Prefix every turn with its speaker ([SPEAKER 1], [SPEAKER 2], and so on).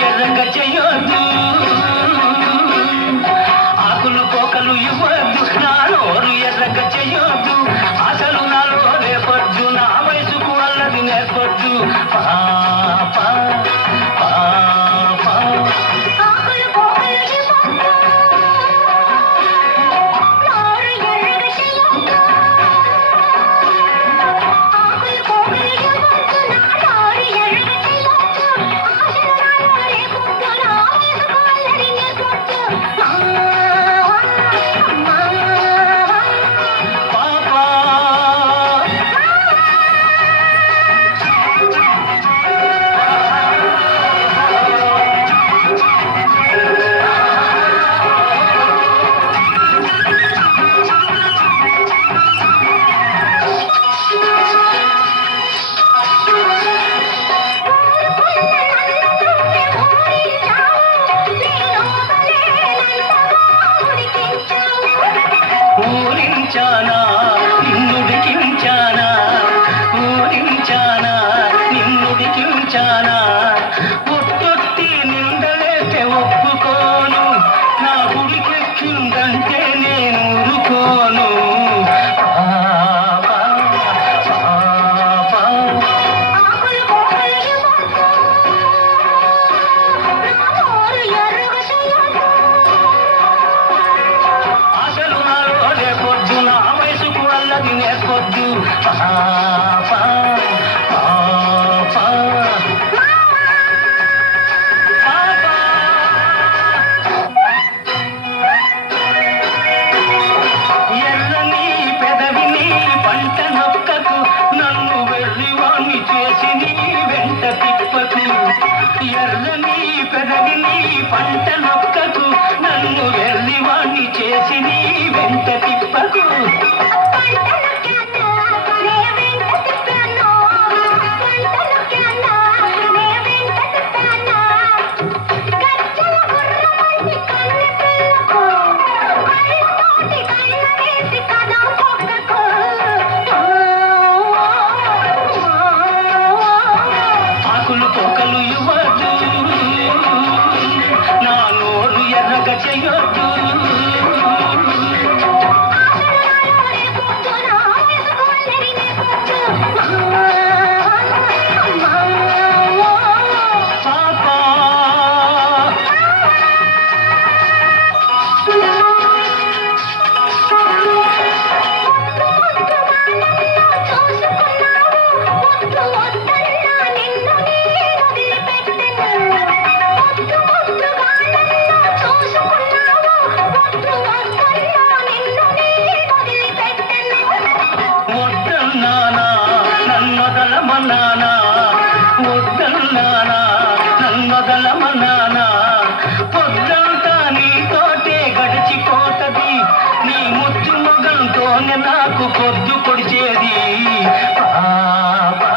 [SPEAKER 1] ఎరగ చేయొద్దు জানা కలవి పంట నొక్కకు. నన్ను వెళ్ళివాణ్ణి చేసి నీ వెంట తిప్పకు. Look at your YouTube. వదలమ నానా పొద్దంతా నీతోటే గడిచిపోతది. నీ ముద్దు మొగంతోనే నాకు పొద్దు పొడిచేది. పాపా